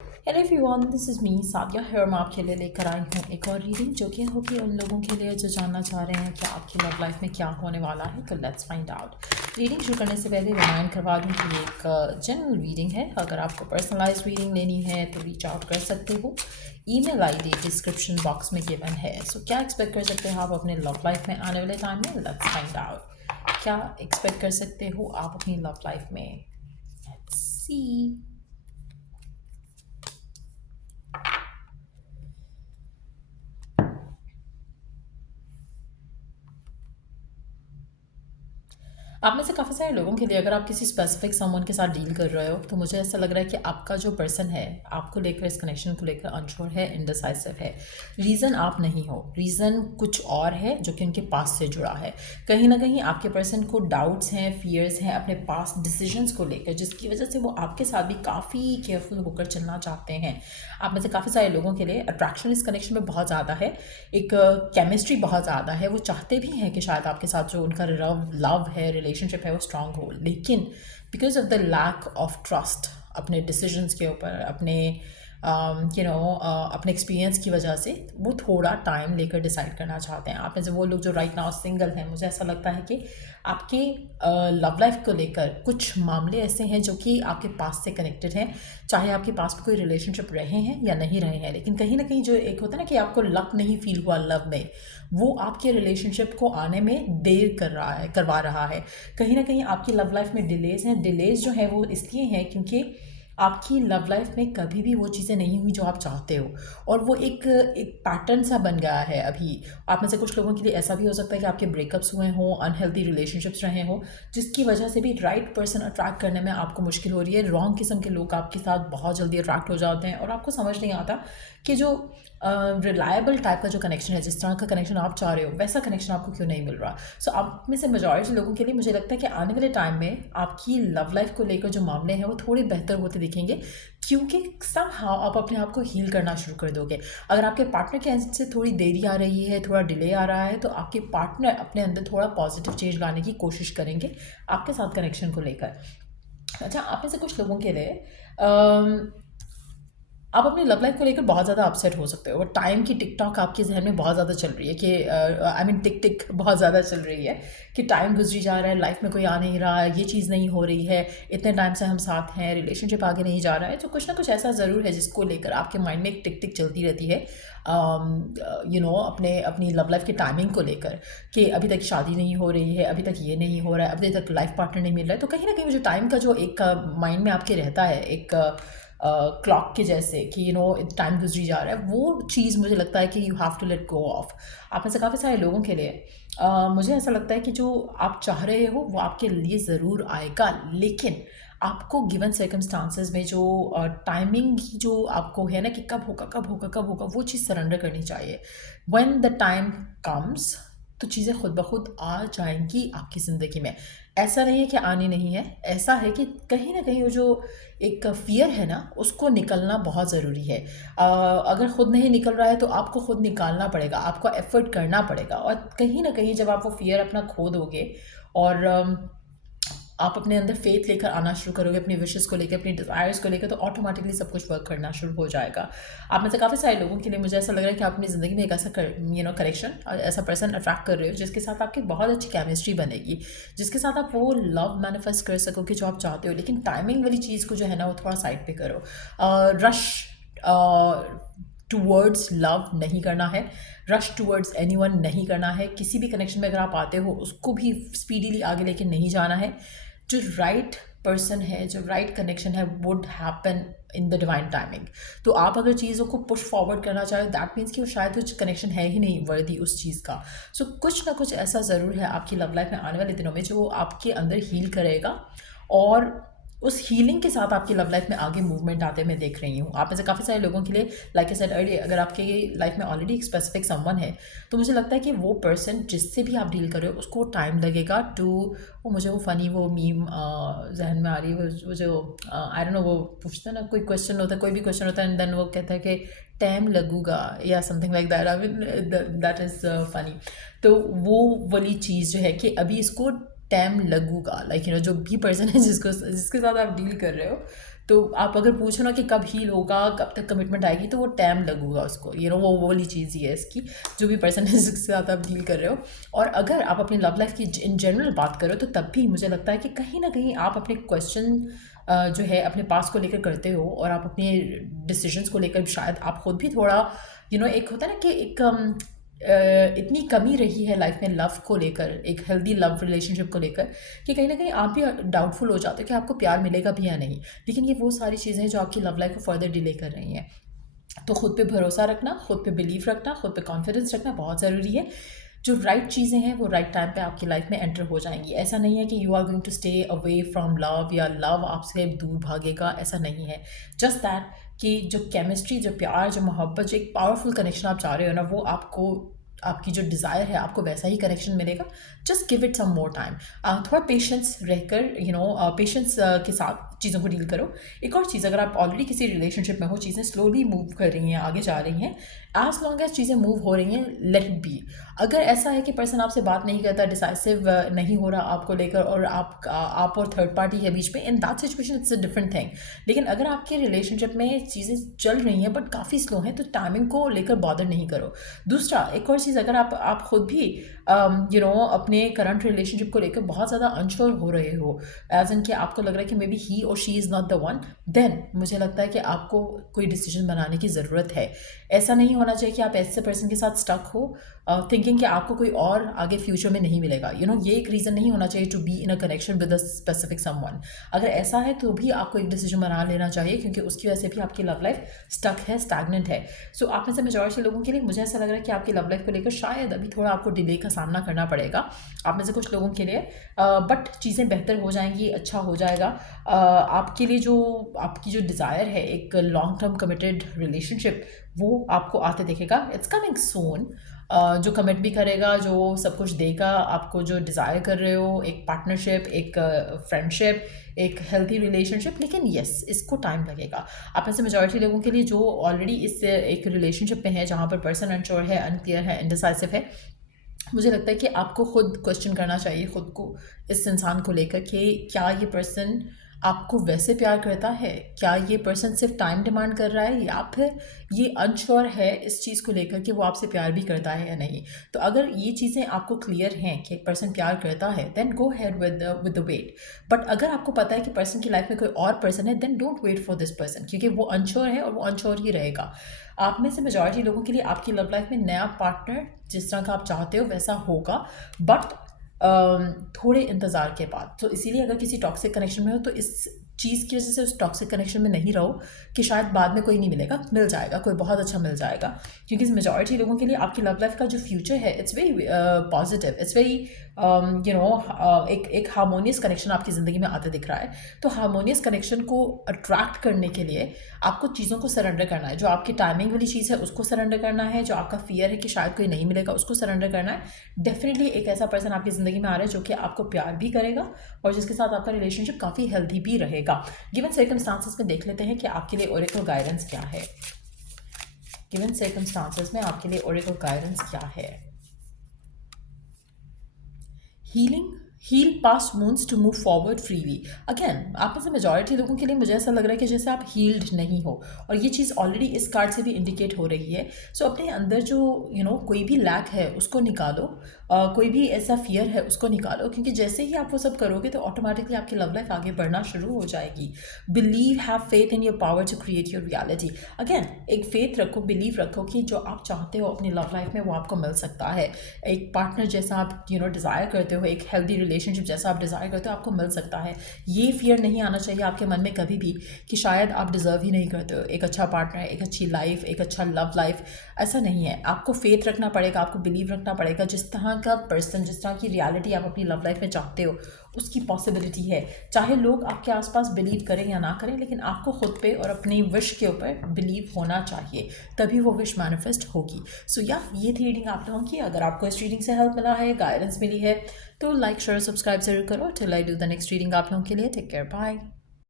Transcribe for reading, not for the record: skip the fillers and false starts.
Hello everyone, this is me Sadia here. मैं आपके लिए लेकर आई हूँ एक और रीडिंग जो कि होगी उन लोगों के लिए जो जानना चाह रहे हैं कि आपकी लव लाइफ में क्या होने वाला है। तो लेट्स फाइंड आउट। रीडिंग शुरू करने से पहले रिमाइंड करवा दूँ कि ये एक जनरल रीडिंग है। अगर आपको पर्सनलाइज रीडिंग लेनी है तो रीच आउट कर सकते हो। ईमेल आईडी डिस्क्रिप्शन बॉक्स में गिवन है। सो क्या एक्सपेक्ट कर सकते हो आप अपने लव लाइफ में आने वाले टाइम में? Let's find out. क्या एक्सपेक्ट कर सकते हो आप अपनी लव लाइफ में? Let's see. आप में से काफ़ी सारे लोगों के लिए अगर आप किसी स्पेसिफिक समवन के साथ डील कर रहे हो तो मुझे ऐसा लग रहा है कि आपका जो पर्सन है आपको लेकर, इस कनेक्शन को लेकर अनश्योर है, इनडिसाइसिव है। रीज़न आप नहीं हो, रीज़न कुछ और है जो कि उनके पास से जुड़ा है। कहीं ना कहीं आपके पर्सन को डाउट्स हैं, फियर्स हैं अपने पास डिसीजंस को लेकर, जिसकी वजह से वो आपके साथ भी काफ़ी केयरफुल होकर चलना चाहते हैं। आप में से काफ़ी सारे लोगों के लिए अट्रैक्शन इस कनेक्शन में बहुत ज़्यादा है, एक केमिस्ट्री बहुत ज़्यादा है। वो चाहते भी हैं कि शायद आपके साथ जो उनका लव है, रिलेशनशिप है, वो स्ट्रांग हो, लेकिन because of the lack of trust अपने डिसीजंस के ऊपर, अपने अपने एक्सपीरियंस की वजह से वो थोड़ा टाइम लेकर डिसाइड करना चाहते हैं। आप में से वो लोग जो राइट नाउ सिंगल हैं, मुझे ऐसा लगता है कि आपके लव लाइफ को लेकर कुछ मामले ऐसे हैं जो कि आपके पास से कनेक्टेड हैं। चाहे आपके पास में कोई रिलेशनशिप रहे हैं या नहीं रहे हैं, लेकिन कहीं ना कहीं जो एक होता है ना कि आपको लक नहीं फील हुआ लव में, वो आपके रिलेशनशिप को आने में देर करवा रहा है। कहीं ना कहीं आपकी लव लाइफ में डिलेज हैं। डिलेज जो है वो इसलिए हैं क्योंकि आपकी लव लाइफ में कभी भी वो चीज़ें नहीं हुई जो आप चाहते हो, और वो एक एक पैटर्न सा बन गया है अभी। आप में से कुछ लोगों के लिए ऐसा भी हो सकता है कि आपके ब्रेकअप्स हुए हों, अनहेल्दी रिलेशनशिप्स रहे हों, जिसकी वजह से भी राइट पर्सन अट्रैक्ट करने में आपको मुश्किल हो रही है। रॉन्ग किस्म के लोग आपके साथ बहुत जल्दी अट्रैक्ट हो जाते हैं और आपको समझ नहीं आता कि जो रिलायबल टाइप का जो कनेक्शन है, जिस तरह का कनेक्शन आप चाह रहे हो, वैसा कनेक्शन आपको क्यों नहीं मिल रहा। सो आप में से मेजॉरिटी लोगों के लिए मुझे लगता है कि आने वाले टाइम में आपकी लव लाइफ को लेकर जो मामले हैं वो थोड़े बेहतर होते दिखेंगे, क्योंकि समहाउ आप अपने आप को हील करना शुरू कर दोगे। अगर आपके पार्टनर के एंड से थोड़ी देरी आ रही है, थोड़ा डिले आ रहा है, तो आपके पार्टनर अपने अंदर थोड़ा पॉजिटिव चेंज लाने की कोशिश करेंगे आपके साथ कनेक्शन को लेकर। अच्छा, आप में से कुछ लोगों के लिए आप अपनी लव लाइफ को लेकर बहुत ज़्यादा अपसेट हो सकते हो। और टाइम की टिक टॉक आपके जहन में बहुत ज़्यादा चल रही है कि आई मीन टिक टिक बहुत ज़्यादा चल रही है कि टाइम गुजरी जा रहा है, लाइफ में कोई आ नहीं रहा है, ये चीज़ नहीं हो रही है, इतने टाइम से हम साथ हैं, रिलेशनशिप आगे नहीं जा रहा है। तो कुछ ना कुछ ऐसा ज़रूर है जिसको लेकर आपके माइंड में एक टिक टिक चलती रहती है, अपनी लव लाइफ की टाइमिंग को लेकर, कि अभी तक शादी नहीं हो रही है, अभी तक ये नहीं हो रहा है, अभी तक लाइफ पार्टनर नहीं मिल रहा है। तो कहीं ना कहीं जो टाइम का जो एक माइंड में आपके रहता है, एक क्लॉक के जैसे कि टाइम गुजरी जा रहा है, वो चीज़ मुझे लगता है कि you have to let go of. आप में से काफ़ी सारे लोगों के लिए मुझे ऐसा लगता है कि जो आप चाह रहे हो वो आपके लिए ज़रूर आएगा, लेकिन आपको गिवन सर्कमस्टांसेस में जो टाइमिंग जो आपको है ना कि कब होगा कब होगा कब होगा, वो चीज़ सरेंडर करनी चाहिए। व्हेन द टाइम कम्स तो चीज़ें खुद ब खुद आ जाएंगी आपकी ज़िंदगी में। ऐसा नहीं है कि आनी नहीं है, ऐसा है कि कहीं ना कहीं वो जो एक फ़ियर है ना, उसको निकलना बहुत ज़रूरी है। अगर ख़ुद नहीं निकल रहा है तो आपको ख़ुद निकालना पड़ेगा, आपको एफ़र्ट करना पड़ेगा। और कहीं ना कहीं जब आप वो फ़ियर अपना खो दोगे और आप अपने अंदर फेथ लेकर आना शुरू करोगे, अपनी विशेस को लेकर, अपनी डिज़ायर्स को लेकर, तो ऑटोमेटिकली सब कुछ वर्क करना शुरू हो जाएगा। आप में से काफ़ी सारे लोगों के लिए मुझे ऐसा लग रहा है कि आप अपनी ज़िंदगी में एक ऐसा कनेक्शन, ऐसा पर्सन अट्रैक्ट कर रहे हो जिसके साथ आपकी बहुत अच्छी केमिस्ट्री बनेगी, जिसके साथ आप वो लव मैनिफेस्ट कर सकोगे जो आप चाहते हो। लेकिन टाइमिंग वाली चीज़ को जो है ना वो थोड़ा साइड पे करो। रश टूवर्ड्स लव नहीं करना है, रश टूवर्ड्स एनीवन नहीं करना है। किसी भी कनेक्शन में अगर आप आते हो उसको भी स्पीडीली आगे लेके नहीं जाना है। जो राइट पर्सन है, जो राइट कनेक्शन है, would happen in the divine timing. तो आप अगर चीज़ों को पुश फॉरवर्ड करना चाहे, दैट मीन्स कि वो शायद कुछ कनेक्शन है ही नहीं वर्दी उस चीज़ का। सो कुछ ना कुछ ऐसा ज़रूर है आपकी लव लाइफ में आने वाले दिनों में जो आपके अंदर हील करेगा, और उस हीलिंग के साथ आपकी लव लाइफ में आगे मूवमेंट आते मैं देख रही हूँ। आप में से काफ़ी सारे लोगों के लिए, लाइक आई सेड अर्लियर, अगर आपके लाइफ में ऑलरेडी एक स्पेसिफिक समवन है तो मुझे लगता है कि वो पर्सन जिससे भी आप डील कर रहे हो उसको टाइम लगेगा टू, वो मुझे वो फ़नी वो मीम जहन में आ रही है, वो जो आई डोंट नो, वो पूछता है ना, कोई क्वेश्चन होता है, कोई भी क्वेश्चन होता है, एंड देन वो कहता है कि टाइम लगूगा या something like that. I mean that is funny. तो वो वाली चीज़ जो है कि अभी इसको टाइम लगूगा, लाइक जो भी पर्सन है जिसके साथ आप डील कर रहे हो, तो आप अगर पूछो ना कि कब हील होगा, कब तक कमिटमेंट आएगी, तो वो टाइम लगेगा उसको, वो वाली चीज़ ही है इसकी, जो भी पर्सन है जिसके साथ आप डील कर रहे हो। और अगर आप अपनी लव लाइफ की इन जनरल बात करो, तो तब भी मुझे लगता है कि कहीं ना कहीं आप अपने क्वेश्चन जो है अपने पास को लेकर करते हो, और आप अपने डिसीजंस को लेकर शायद आप खुद भी थोड़ा एक होता है ना कि एक इतनी कमी रही है लाइफ में लव को लेकर, एक हेल्दी लव रिलेशनशिप को लेकर, कि कहीं ना कहीं आप भी डाउटफुल हो जाते हो कि आपको प्यार मिलेगा भी या नहीं। लेकिन ये वो सारी चीज़ें हैं जो आपकी लव लाइफ को फर्दर डिले कर रही हैं। तो खुद पे भरोसा रखना, खुद पे बिलीव रखना, खुद पे कॉन्फिडेंस रखना बहुत ज़रूरी है। जो राइट चीज़ें हैं वो राइट टाइम पे आपकी लाइफ में एंटर हो जाएंगी। ऐसा नहीं है कि you are going to stay away from love, या लव आपसे दूर भागेगा, ऐसा नहीं है। जस्ट दैट कि जो केमिस्ट्री, जो प्यार, जो मोहब्बत, जो एक पावरफुल कनेक्शन आप चाह रहे हो ना, वो आपको, आपकी जो डिज़ायर है, आपको वैसा ही कनेक्शन मिलेगा। Just give it some more time. थोड़ा पेशेंस रहकर पेशेंस के साथ चीज़ों को डील करो। एक और चीज़, अगर आप ऑलरेडी किसी रिलेशनशिप में हो, चीज़ें स्लोली मूव कर रही हैं, आगे जा रही हैं, एज लॉन्ग एज चीज़ें मूव हो रही हैं, लेट इट बी। अगर ऐसा है कि पर्सन आपसे बात नहीं करता, डिसाइसिव नहीं हो रहा आपको लेकर, और आप और थर्ड पार्टी के बीच में, in that situation it's a different thing. लेकिन अगर आपके रिलेशनशिप में चीज़ें चल रही हैं बट काफ़ी स्लो हैं, तो टाइमिंग को लेकर बॉदर नहीं करो। दूसरा, एक और चीज़, अगर आप खुद भी अपने करंट रिलेशनशिप को लेकर बहुत ज़्यादा अनश्योर हो रहे हो, एज इन कि आपको लग रहा है कि मे बी ही और she is not the one, then मुझे लगता है कि आपको कोई डिसीजन बनाने की ज़रूरत है। ऐसा नहीं होना चाहिए कि आप ऐसे पर्सन के साथ स्टक हो थिंकिंग कि आपको कोई और आगे फ्यूचर में नहीं मिलेगा। ये एक रीज़न नहीं होना चाहिए to be in a connection with a specific someone. अगर ऐसा है तो भी आपको एक डिसीजन बना लेना चाहिए, क्योंकि उसकी वजह से भी आपकी लव लाइफ स्टक है, स्टैग्नेंट है। सो आप में से मेजॉरिटी लोगों के लिए मुझे ऐसा लग रहा है कि आपकी लव लाइफ को लेकर शायद अभी थोड़ा आपको डिले का सामना करना पड़ेगा, आप में से कुछ लोगों के लिए। बट चीज़ें बेहतर हो जाएंगी, अच्छा हो जाएगा। आपके लिए जो आपकी जो डिज़ायर है, एक लॉन्ग टर्म कमिटेड रिलेशनशिप, वो आपको आते देखेगा। It's coming soon. जो कमिट भी करेगा, जो सब कुछ देगा आपको, जो डिज़ायर कर रहे हो, एक पार्टनरशिप, एक फ्रेंडशिप, एक हेल्थी रिलेशनशिप। लेकिन येस, इसको टाइम लगेगा। आप में से मेजॉरिटी लोगों के लिए जो ऑलरेडी इस एक रिलेशनशिप में है जहाँ पर पर्सन अनश्योर है, अनक्लियर है, इनडिसाइसिव है, मुझे लगता है कि आपको खुद क्वेश्चन करना चाहिए खुद को, इस इंसान को लेकर, कि क्या ये पर्सन आपको वैसे प्यार करता है, क्या ये पर्सन सिर्फ टाइम डिमांड कर रहा है, या फिर ये अनश्योर है इस चीज़ को लेकर कि वो आपसे प्यार भी करता है या नहीं। तो अगर ये चीज़ें आपको क्लियर हैं कि एक पर्सन प्यार करता है, then go ahead with the wait. But अगर आपको पता है कि पर्सन की लाइफ में कोई और पर्सन है, then don't wait for this person, क्योंकि वो अनश्योर है और वो अनश्योर ही रहेगा। आप में से मेजॉरिटी लोगों के लिए आपकी लव लाइफ में नया पार्टनर जिस तरह का आप चाहते हो वैसा होगा, बट थोड़े इंतज़ार के बाद। तो इसीलिए अगर किसी टॉक्सिक कनेक्शन में हो, तो इस चीज़ की वजह से उस टॉक्सिक कनेक्शन में नहीं रहो कि शायद बाद में कोई नहीं मिलेगा, मिल जाएगा, कोई बहुत अच्छा मिल जाएगा। क्योंकि मेजॉरिटी लोगों के लिए आपकी लव लाइफ का जो फ्यूचर है, it's very positive, it's very एक हार्मोनियस कनेक्शन आपकी ज़िंदगी में आते दिख रहा है। तो हार्मोनियस कनेक्शन को अट्रैक्ट करने के लिए आपको चीज़ों को सरेंडर करना है। जो आपकी टाइमिंग वाली चीज़ है उसको सरेंडर करना है, जो आपका फियर है कि शायद कोई नहीं मिलेगा उसको सरेंडर करना है। डेफिनेटली एक ऐसा पर्सन आपकी ज़िंदगी में आ रहा है जो कि आपको प्यार भी करेगा और जिसके साथ आपका रिलेशनशिप काफ़ी हेल्दी भी रहेगा। गिवन सर्कमस्टांसेस में देख लेते हैं कि आपके लिए ओरेकल गाइडेंस क्या है। गिवन सर्कमस्टांसेस में आपके लिए ओरेकल गाइडेंस क्या है। Heal past wounds to move forward freely. Again, आप में से मेजॉरिटी लोगों के लिए मुझे ऐसा लग रहा है कि जैसे आप हील्ड नहीं हो, और ये चीज़ ऑलरेडी इस कार्ड से भी इंडिकेट हो रही है। सो अपने अंदर जो कोई भी लैक है उसको निकालो, कोई भी ऐसा फियर है उसको निकालो, क्योंकि जैसे ही आप वो सब करोगे तो ऑटोमेटिकली आपकी लव लाइफ आगे बढ़ना शुरू हो जाएगी। Believe, have faith in your power to create your reality. Again, एक फेथ रखो, बिलीव रखो कि जो आप चाहते हो अपनी लव लाइफ में वो आपको मिल सकता है। एक पार्टनर जैसा आप डिज़ायर करते हो, एक हेल्दी रिलेशनशिप जैसा आप डिज़ायर करते हो, आपको मिल सकता है। ये फियर नहीं आना चाहिए आपके मन में कभी भी कि शायद आप डिज़र्व ही नहीं करते हो एक अच्छा पार्टनर, एक अच्छी लाइफ, एक अच्छा लव लाइफ। ऐसा नहीं है। आपको फेथ रखना पड़ेगा, आपको बिलीव रखना पड़ेगा। जिस तरह का पर्सन, जिस तरह की रियलिटी आप अपनी लव लाइफ में चाहते हो, उसकी पॉसिबिलिटी है। चाहे लोग आपके आसपास बिलीव करें या ना करें, लेकिन आपको खुद पे और अपनी विश के ऊपर बिलीव होना चाहिए, तभी वो विश मैनिफेस्ट होगी। सो ये थी रीडिंग आप लोगों की। अगर आपको इस रीडिंग से हेल्प मिला है, गाइडेंस मिली है, तो लाइक शेयर सब्सक्राइब जरूर करो। Till I do the next reading आप लोगों के लिए। Take care, bye.